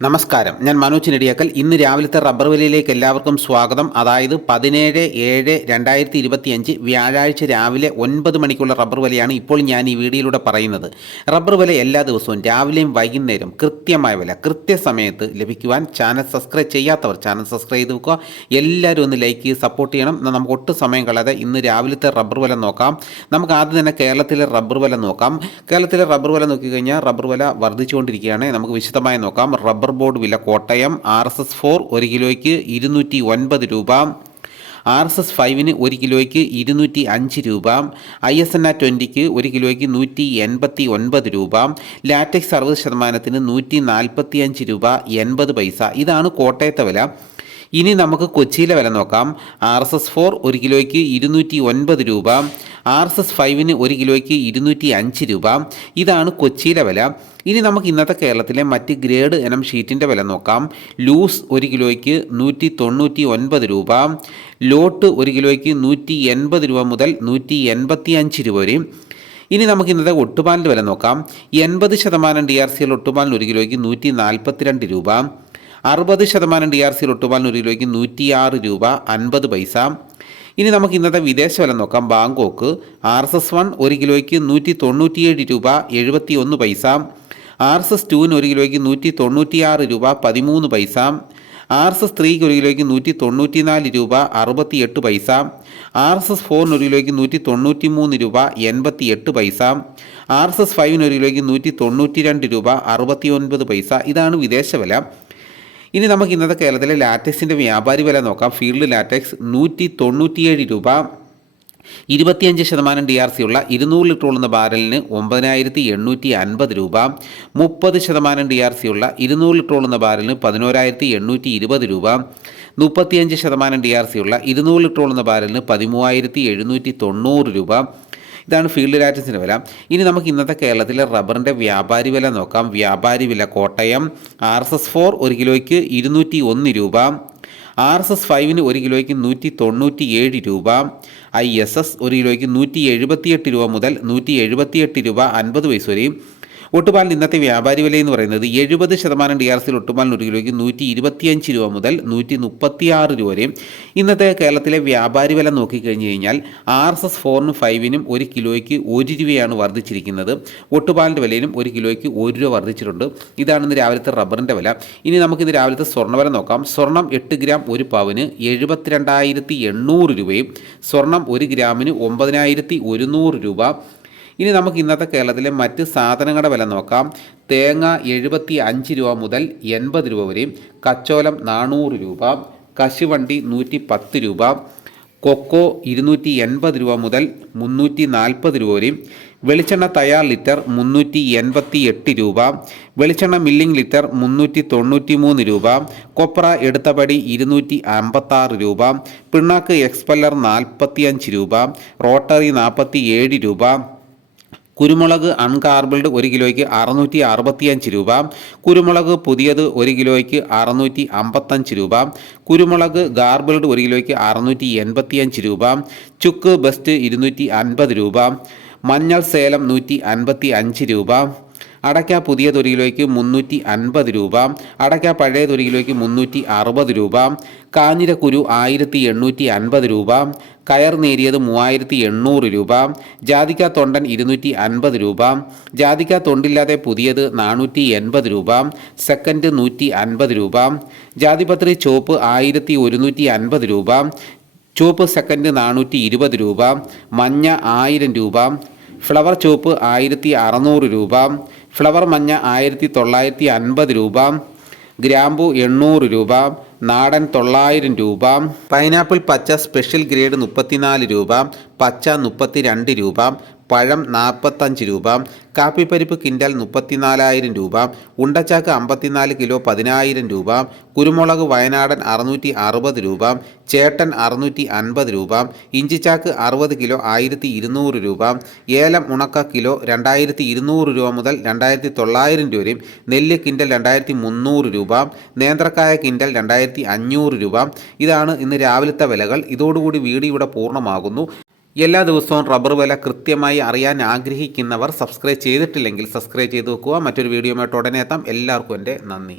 നമസ്കാരം, ഞാൻ മനോജ് നെടിയാക്കൽ. ഇന്ന് രാവിലത്തെ റബ്ബർ വിലയിലേക്ക് എല്ലാവർക്കും സ്വാഗതം. അതായത് 17/7/2025 വ്യാഴാഴ്ച രാവിലെ 9 മണിക്കുള്ള റബ്ബർ വിലയാണ് ഇപ്പോൾ ഞാൻ ഈ വീഡിയോയിലൂടെ പറയുന്നത്. റബ്ബർ വില എല്ലാ ദിവസവും രാവിലെയും വൈകുന്നേരം കൃത്യമായ വില കൃത്യസമയത്ത് ലഭിക്കുവാൻ ചാനൽ സബ്സ്ക്രൈബ് ചെയ്യാത്തവർ ചാനൽ സബ്സ്ക്രൈബ് ചെയ്ത് വെക്കുക. എല്ലാവരും ഒന്ന് ലൈക്ക് ചെയ്ത് സപ്പോർട്ട് ചെയ്യണം. നമുക്ക് ഒട്ടും സമയം കളയാതെ ഇന്ന് രാവിലത്തെ റബ്ബർ വില നോക്കാം. നമുക്ക് ആദ്യം തന്നെ കേരളത്തിലെ റബ്ബർ വില നോക്കാം. കേരളത്തിലെ റബ്ബർ വില നോക്കിക്കഴിഞ്ഞാൽ റബ്ബർ വില വർദ്ധിച്ചുകൊണ്ടിരിക്കുകയാണ്. നമുക്ക് വിശദമായി നോക്കാം. റബ്ബർ ബോർഡ് വില കോട്ടയം RSS4 1 കിലോയ്ക്ക് 209 രൂപ, RSS5 1 കിലോയ്ക്ക് 205 രൂപ, ISNA 20 1 കിലോയ്ക്ക് 189 രൂപ, ലാറ്റക്സ് 60% 145 രൂപ 80 പൈസ. ഇതാണ് കോട്ടയത്തെ വില. ഇനി നമുക്ക് കൊച്ചിയിലെ വില നോക്കാം. RSS4 1 കിലോയ്ക്ക് 209 രൂപ, RSS5 1 കിലോയ്ക്ക് 205 രൂപ. ഇതാണ് കൊച്ചിയിലെ വില. ഇനി നമുക്ക് ഇന്നത്തെ കേരളത്തിലെ മറ്റ് ഗ്രേഡ് ഇനം ഷീറ്റിൻ്റെ വില നോക്കാം. ലൂസ് 1 കിലോയ്ക്ക് 199 രൂപ, ലോട്ട് 1 കിലോയ്ക്ക് 180 രൂപ മുതൽ 185 രൂപ വരെയും. ഇനി നമുക്ക് ഇന്നത്തെ ഒട്ടുപാലിൻ്റെ വില നോക്കാം. 80% DRCL ഒട്ടുപാലിന് 1 കിലോയ്ക്ക് 142 രൂപ, 60% DRCL ഒട്ടുപാലിന് 1 കിലോയ്ക്ക് 106 രൂപ 50 പൈസ. ഇനി നമുക്ക് ഇന്നത്തെ വിദേശ വില നോക്കാം. ബാങ്കോക്ക് RSS1 1 കിലോയ്ക്ക് 197 രൂപ 71 പൈസ, RSS2 1 കിലോയ്ക്ക് 196 രൂപ 13 പൈസ, RSS3 1 കിലോയ്ക്ക് 194 രൂപ 68 പൈസ, RSS4 1 കിലോയ്ക്ക് 193 രൂപ 88 പൈസ, RSS5 1 കിലോയ്ക്ക് 192 രൂപ 69 പൈസ. ഇതാണ് വിദേശ വില. ഇനി നമുക്ക് ഇന്നത്തെ കേരളത്തിലെ ലാറ്റക്സിൻ്റെ വ്യാപാരി വില നോക്കാം. ഫീൽഡ് ലാറ്റക്സ് 197 രൂപ, 25% DRC ഉള്ള 200 ലിറ്റർ ഉള്ള ബാരലിന് 9850 രൂപ, 30% DRC ഉള്ള 200 ലിറ്റർ ഉള്ള ബാരലിന് 11820 രൂപ, 35% DRC ഉള്ള 200 ലിറ്റർ ഉള്ള ബാരലിന് 13790 രൂപ. ഇതാണ് ഫീൽഡ് ലാറ്റക്സിൻ്റെ വില. ഇനി നമുക്ക് ഇന്നത്തെ കേരളത്തിലെ റബ്ബറിൻ്റെ വ്യാപാരി വില നോക്കാം. വ്യാപാരി വില കോട്ടയം RSS4 1 കിലോയ്ക്ക് 201 രൂപ, RSS5 1 കിലോയ്ക്ക് 197 രൂപ, ISS 1 കിലോയ്ക്ക് 178 രൂപ മുതൽ 178 രൂപ 50 പൈസ വരെയും. ഒട്ടുപാലിന് ഇന്നത്തെ വ്യാപാരി വില എന്ന് പറയുന്നത് 70% DRCL ഒട്ടുപാലിന് 1 കിലോയ്ക്ക് 125 രൂപ മുതൽ 136 രൂപ വരെയും. ഇന്നത്തെ കേരളത്തിലെ വ്യാപാരി വില നോക്കിക്കഴിഞ്ഞ് കഴിഞ്ഞാൽ RSS4 5 1 കിലോയ്ക്ക് 1 രൂപയാണ് വർദ്ധിച്ചിരിക്കുന്നത്. ഒട്ടുപാലിൻ്റെ വിലയിലും 1 കിലോയ്ക്ക് 1 രൂപ വർദ്ധിച്ചിട്ടുണ്ട്. ഇതാണ് ഇന്ന് രാവിലത്തെ റബ്ബറിൻ്റെ വില. ഇനി നമുക്കിന്ന് രാവിലത്തെ സ്വർണ്ണവില നോക്കാം. സ്വർണം 8 ഗ്രാം 1 പവന് 72,800 രൂപയും, സ്വർണം 1 ഗ്രാമിന് 9100 രൂപ. ഇനി നമുക്ക് ഇന്നത്തെ കേരളത്തിലെ മറ്റ് സാധനങ്ങളുടെ വില നോക്കാം. തേങ്ങ 75 രൂപ മുതൽ 80 രൂപ വരെയും, കച്ചോലം 400 രൂപ, കശുവണ്ടി 110 രൂപ, കൊക്കോ 280 രൂപ മുതൽ 340 രൂപ വരെയും, വെളിച്ചെണ്ണ തയ്യാർ ലിറ്റർ 388 രൂപ, വെളിച്ചെണ്ണ മില്ലിംഗ് ലിറ്റർ 393 രൂപ, കൊപ്ര എടുത്തപടി 256 രൂപ, പിണ്ണാക്ക് എക്സ്പെല്ലർ 45 രൂപ, റോട്ടറി 47 രൂപ, കുരുമുളക് അൺകാർബിൾഡ് 1 കിലോയ്ക്ക് 665 രൂപ, കുരുമുളക് പുതിയത് 1 കിലോയ്ക്ക് 655 രൂപ, കുരുമുളക് ഗാർബിൾഡ് 1 കിലോയ്ക്ക് 685 രൂപ, ചുക്ക് ബെസ്റ്റ് 250 രൂപ, മഞ്ഞൾ സേലം 155 രൂപ, അടയ്ക്ക പുതിയത് 1 കിലോയ്ക്ക് 350 രൂപ, അടയ്ക്ക പഴയത് 1 കിലോയ്ക്ക് 360 രൂപ, കാഞ്ഞിരക്കുരു 1850 രൂപ, കയർ നേരിയത് 3800 രൂപ, ജാതിക്ക തൊണ്ടൻ 250 രൂപ, ജാതിക്ക തൊണ്ടില്ലാതെ പുതിയത് 480 രൂപ, സെക്കൻഡ് 150 രൂപ, ജാതിപത്രി ചോപ്പ് 1150 രൂപ, ചുവപ്പ് സെക്കൻഡ് 420 രൂപ, മഞ്ഞ 1000 രൂപ, ഫ്ലവർ ചോപ്പ് 1600 രൂപ, ഫ്ലവർ മഞ്ഞ 1950 രൂപ, ഗ്രാമ്പു 800 രൂപ, നാടൻ 900 രൂപ, പൈനാപ്പിൾ പച്ച സ്പെഷ്യൽ ഗ്രേഡ് 34 രൂപ, പച്ച 32 രൂപ, പഴം 45 രൂപ, കാപ്പിപ്പരിപ്പ് കിൻഡൽ 34,000 രൂപ, ഉണ്ടച്ചാക്ക് 54 കിലോ 10,000 രൂപ, കുരുമുളക് വയനാടൻ 660 രൂപ, ചേട്ടൻ 650 രൂപ, ഇഞ്ചിച്ചാക്ക് 60 കിലോ 1,200 രൂപ, ഏലം ഉണക്ക കിലോ 2,200 രൂപ മുതൽ 2,900 രൂപ വരെയും, നെല്ല് കിൻഡൽ 2,300 രൂപ, നേന്ത്രക്കായ കിൻഡൽ 2,500 രൂപ. ഇതാണ് ഇന്ന് രാവിലത്തെ വിലകൾ. ഇതോടുകൂടി വീഡിയോ ഇവിടെ പൂർണ്ണമാകുന്നു. എല്ലാ ദിവസവും റബ്ബർ വില കൃത്യമായി അറിയാൻ ആഗ്രഹിക്കുന്നവർ സബ്സ്ക്രൈബ് ചെയ്തിട്ടില്ലെങ്കിൽ സബ്സ്ക്രൈബ് ചെയ്ത് വെക്കുക. മറ്റൊരു വീഡിയോയുമായിട്ട് ഉടനെ എത്താം. എല്ലാവർക്കും എൻ്റെ നന്ദി.